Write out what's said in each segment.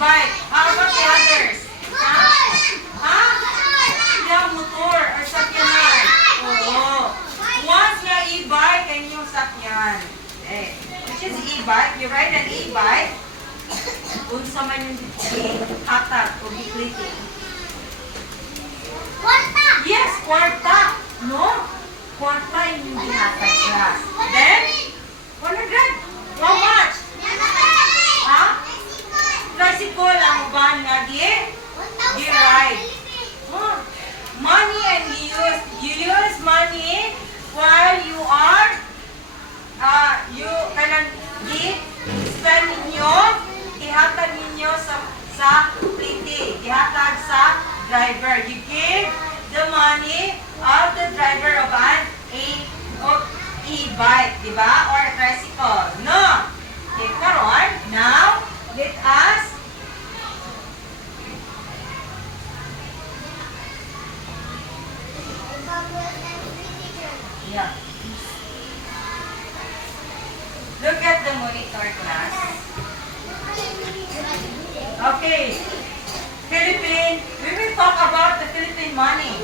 e-bike. How about the others? Ha? Ha? Yeah, motor or sakyanan. Oo. Once nga e-bike, and yung sakyan. Eh, which is e-bike. You ride an e-bike. Unsa man yung hatag o bikliti. Kwarta! Yes, kwarta. No? Kwarta yung gihatag class. Then, 100. How much? Ha? Tricycle ang van nga gi-ride. Oh. Money and you use money while you are you kanang spend ninyo, ihatag ninyo sa pliti, ihatag sa driver. You give the money of the driver of an e-bike, di ba? Or a tricycle. No. Okay, karon, now let us yeah. Look at the monitor, class. Okay. Philippine, we will talk about the Philippine money.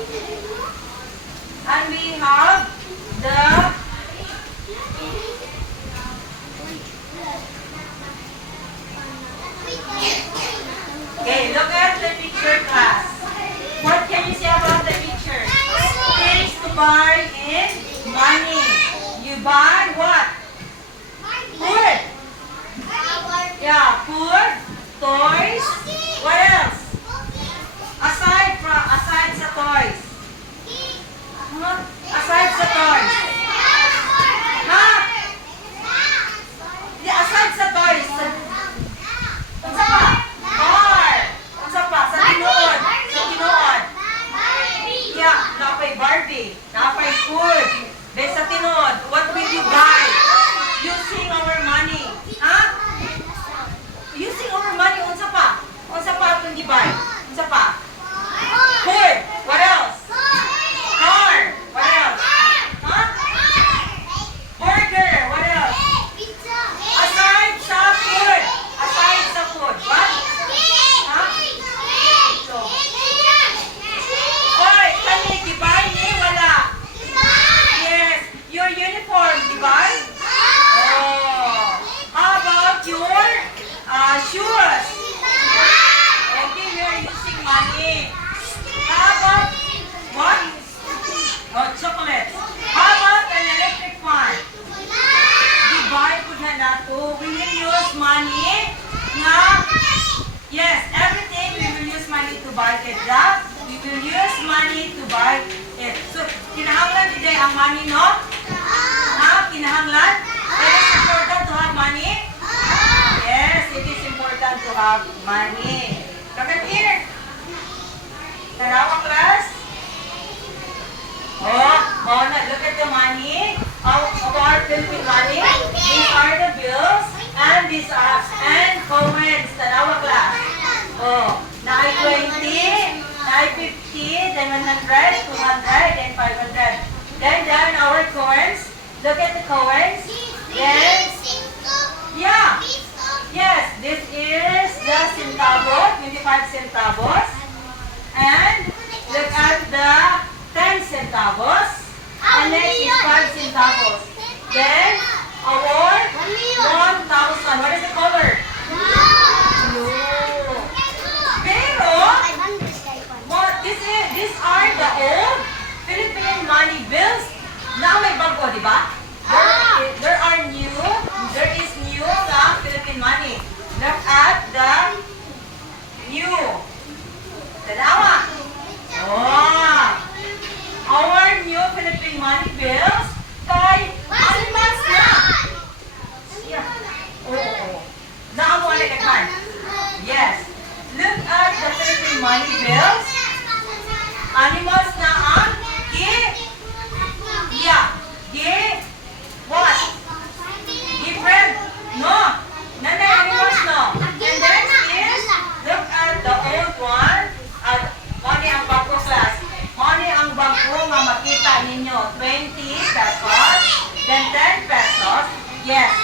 And we have the okay, look at the picture, class. What can you say about the picture? Things to buy in money. You buy what? Food. Yeah, food, toys. What else? Aside sa toys. Huh? Aside sa toys. Ha? Yeah, aside sa toys. Unsa pa? Car. Unsa pa? Sa tinuod. Sa tinuod. Yeah, napay Barbie. Napay food. Then sa tinuod, what will you buy? Using our money. Ha? Using our money. Unsa pa? Unsa pa atong gi-buy? Unsa pa? Food. What else? Car. What else? Huh? Burger. What else? Aside sa food. Aside sa food. What? Huh? Oy, kani gi-buy ni wala. Yes. Your uniform, di-buy? Oh. How about your shoes? Okay, we are using money. How about what? Oh, chocolate. How about an electric fan? Di-buy po na nato. We will use money na, yes, everything we will use money to buy it. Yeah? We will use money to buy it. So, kinahanglan today ang money, no? Ha? Kinahanglan? It is important to have money? Yes, it is important to have money. Look at here. Tarawa, class. Oh, look at the money of our Philippine money. These are the bills and these are coins. Tarawa, class. Oh, na 20, na 50, then 100, 200, and 500. Then our coins. Look at the coins. Yes. Yeah. Yes, this is the centavo, 25 centavos. And look at the 10 centavos. And next is 5 centavos. Then our 1,000. What is the color? Blue. Pero, these are the old Philippine money bills. Na may bago, di ba? There is new Philippine money. Look at the new. Tanawa. Oh. Our new Philippine money bills kay animals na. Yeah. Oh. Naamo ulit kan. Yes. Look at the Philippine money bills. Animals na ang what? Different? No. Nanay animals no. And then is, look at the old one. Money ang bangko class. Money ang bangko nga makita ninyo. 20 pesos. Then 10 pesos. Yes.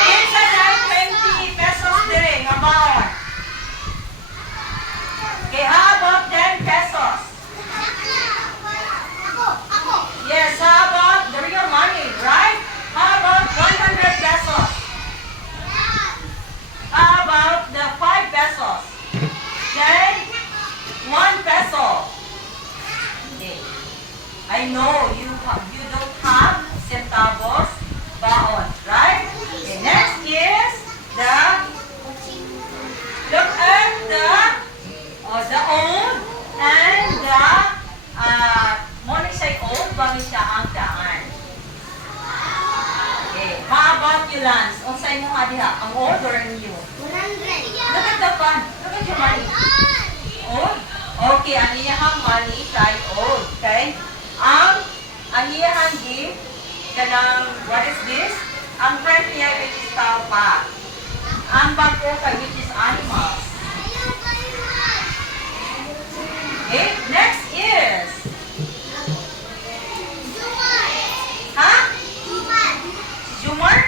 Inside ay 20 pesos din. Nga baon. I know you don't have centavos baon, right? Okay, next is look at the old and morning say old, bangin siya ang daan. Okay, how about you, Lance? Unsay mo nga diha? Ang old or ang new? 100. Look at the fun. Look at your money. Old? Okay, ang iyahang money kay old. Okay? Ang iyahang gift, kanang, what is this? Ang friend niya, which is tao pa. Ang bago kay, which is animals. Okay, next is, ha? Jumar?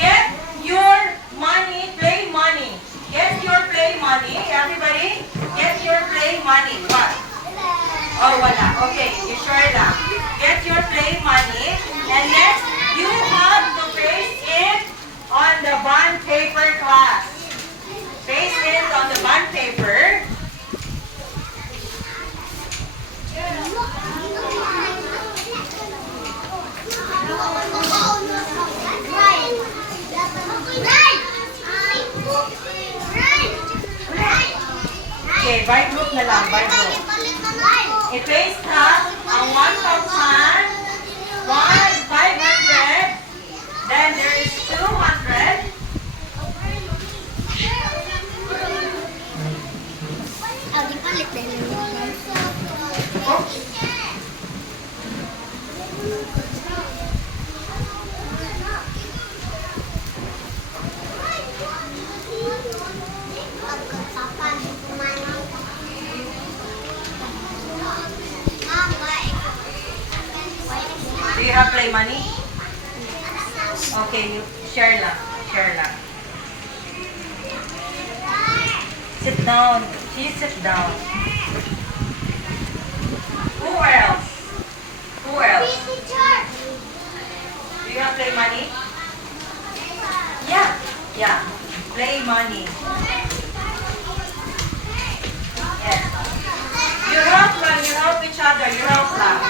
Get your money, play money. Get your play money. Everybody, get your play money. What? Oh, wala. Okay, you sure lang. Get your play money. And next, you have to paste it on the bond paper class. Paste it on the bond paper. Okay, by group na lang, by group. I-paste ha ang 1,000, 500, then there is 200, do you have play money? Okay, you share lang. Share lang. Sit down. She sit down. Who else? Who else? Do you have play money? Yeah. Yeah. Play money. Yes. You help lang. You help each other. You help lang.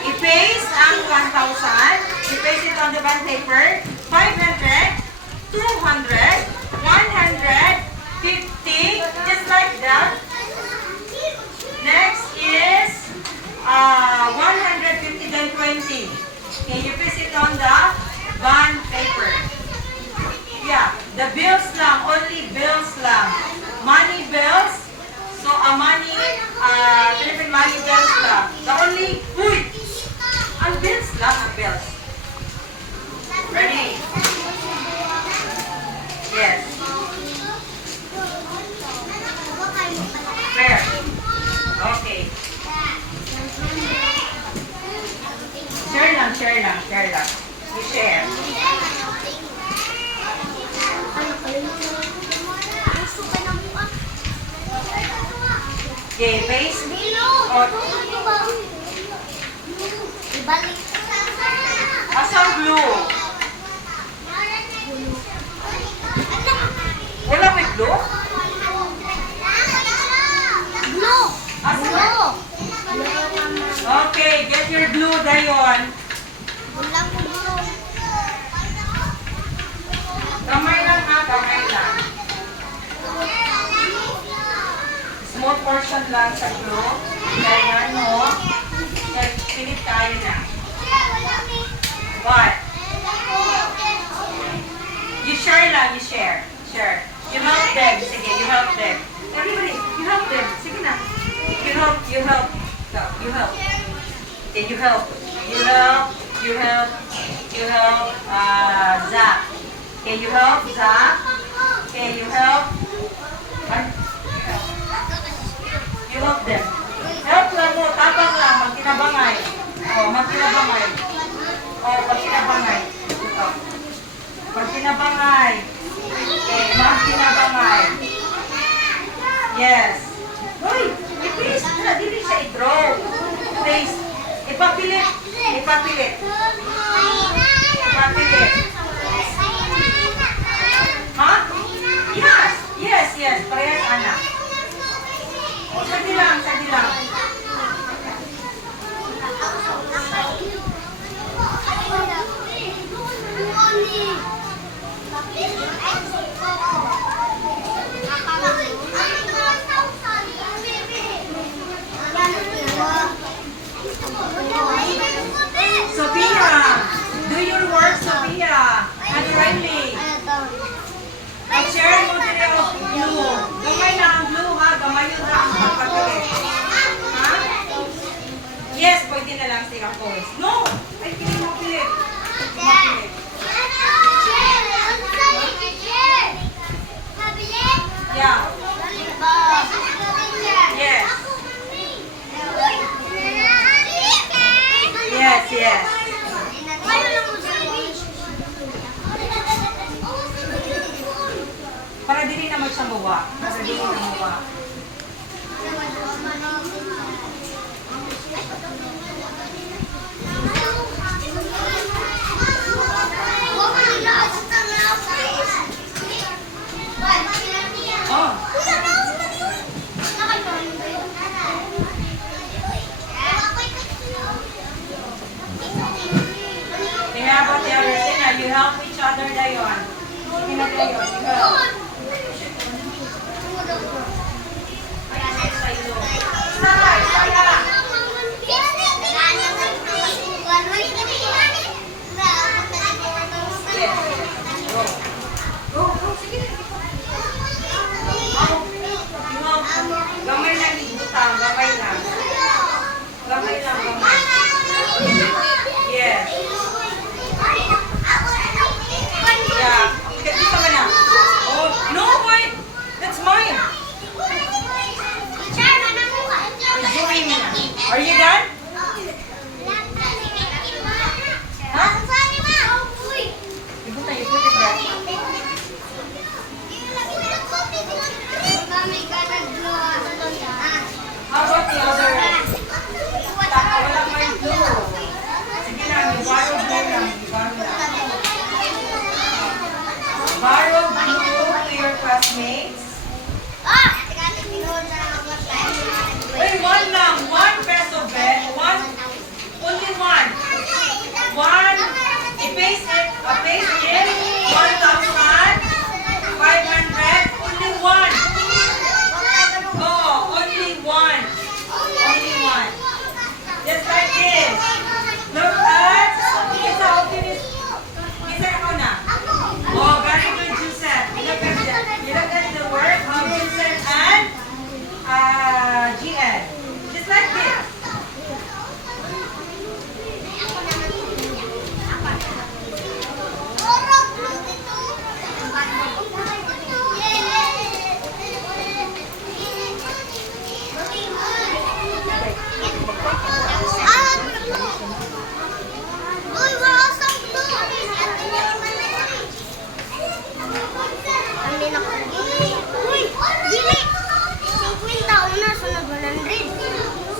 I-paste ang 1,000. I-paste it on the bond paper. 500, 200, 150, just like that. Next is 150, then 20. Okay, you paste it on the bond paper. Yeah, the bills lang, only bills lang. Money bills. So, money, Philippine money bills lang. The only, ang bills lang, ang bills. Ready? Yes. Fair. Okay. Share lang, share lang, share lang. You share. Okay, base. Asang glue? Wala may glue? Asang? Okay, get your glue, Dayon. Kamay lang ha, kamay lang. Small portion lang sa glue. Dayon mo. Pinit tayo na. What? You share lang, you share. Share. You help them. Sige, you help them. Everybody, you help them. Sige na. You help, you help. Go, you help. Okay, you help. You help, you help, you help, Zach. Okay, you help, Zach. Okay, you help. You help them. Help lang mo, tapang lang, magkinabangay. Oh, magkinabangay. Oh, magkinabangay. Ito. Magkinabangay. Okay, magkinabangay. Yes. Uy, i-paste na, dili siya i-draw. Paste. Ipapilit. Ipapilit. Ipapilit. Ha? Yes. Yes, yes. Parehas, anak. Sadi lang, sadi lang. Sophia. And Riley. Mag-share mo din ang blue. Gamay na ang blue ha. Gamay yun ha ang pagpatuloy. Ha? Yes, pwede na lang sila course. No! Ay, pili mo, pili. Yeah. Yes. Yes, yes. Para dili na magsamuwa. Para dili na mawa. Oh. Kaya about everything, you help each other, Dayon. Sige na, Dayon. Ikaw. Gamay lang ibutang, gamay lang. Gamay lang, gamay. Yes. Yeah. Dito ka na. Oh, no, wait. That's mine. Zoe mo na. Are you done? Ha? Ibutang, ibutang that. How about the other? Wala pa yung blue. Sige lang, yung borrow blue lang. Borrow blue to your classmates. Wait, one lang. 1 peso, Ben. Only one. One. I-paste it. Paste it. 1,500. Only one. Go. Only one. Only one. Just like this. Look at. Isa, finish. Isa ako na. Oh, very good, Joseph. You look at the work of Joseph and GN. Just like this.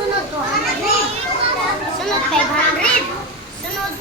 Sunod 200. Sunod 500. Sunod 500.